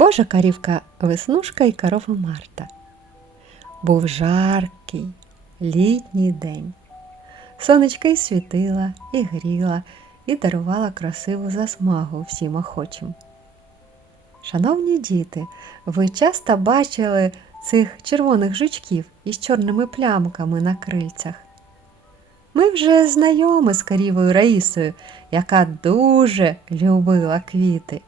Божа корівка Веснушка і корова Марта. Був жаркий літній день. Сонечко й світила, і гріла, і дарувала красиву засмагу всім охочим. Шановні діти, ви часто бачили цих червоних жучків із чорними плямками на крильцях. Ми вже знайомі з корівою Раїсою, яка дуже любила квіти.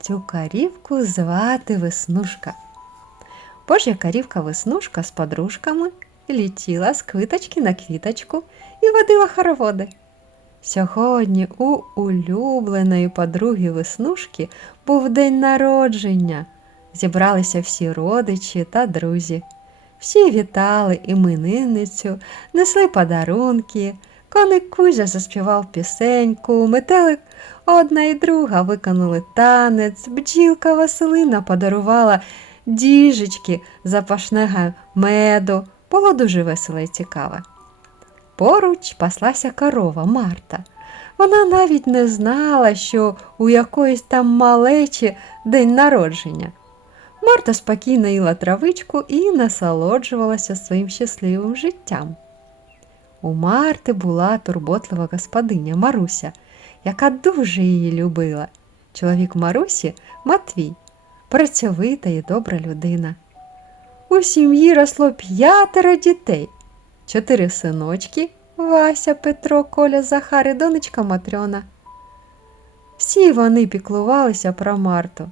Цю корівку звати Веснушка. Божя корівка Веснушка з подружками літіла з квіточки на квіточку і водила хороводи. Сьогодні у улюбленої подруги Веснушки був день народження. Зібралися всі родичі та друзі. Всі вітали іменинницю, несли подарунки. Коник Кузя заспівав пісеньку, метелик одна і друга виконали танець, бджілка Василина подарувала діжечки запашнего меду. Було дуже весело і цікаво. Поруч паслася корова Марта. Вона навіть не знала, що у якоїсь там малечі день народження. Марта спокійно їла травичку і насолоджувалася своїм щасливим життям. У Марти була турботлива господиня Маруся, яка дуже її любила. Чоловік Марусі Матвій, працьовита і добра людина. У сім'ї росло п'ятеро дітей, чотири синочки Вася, Петро, Коля, Захар і донечка Матрьона. Всі вони піклувалися про Марту,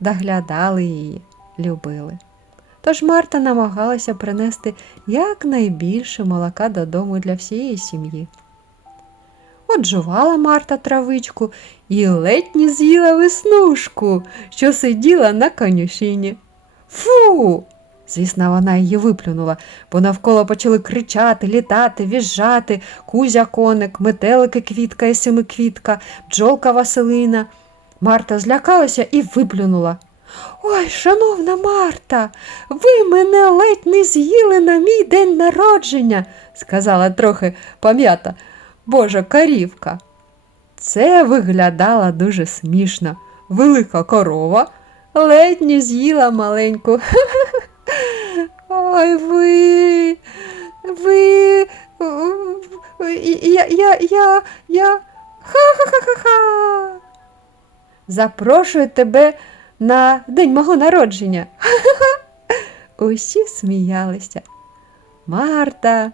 доглядали її, любили. Тож Марта намагалася принести якнайбільше молока додому для всієї сім'ї. От жувала Марта травичку і ледь не з'їла веснушку, що сиділа на конюшині. Фу! Звісно, вона її виплюнула, бо навколо почали кричати, літати, віжжати, кузя коник, метелики квітка і семиквітка, бджолка Василина. Марта злякалася і виплюнула. Ой, шановна Марта, ви мене ледь не з'їли на мій день народження, сказала трохи пам'ята Божа корівка. Це виглядало дуже смішно. Велика корова ледь не з'їла маленьку. Ой, ви, ви, я, я, я, я, ха-ха-ха-ха-ха. Запрошую тебе на день мого народження. Усі сміялися. Марта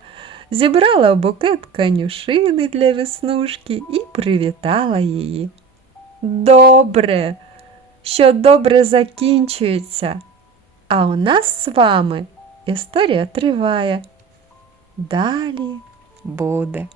зібрала букет конюшини для веснушки і привітала її. Добре, що добре закінчується. А у нас з вами історія триває. Далі буде.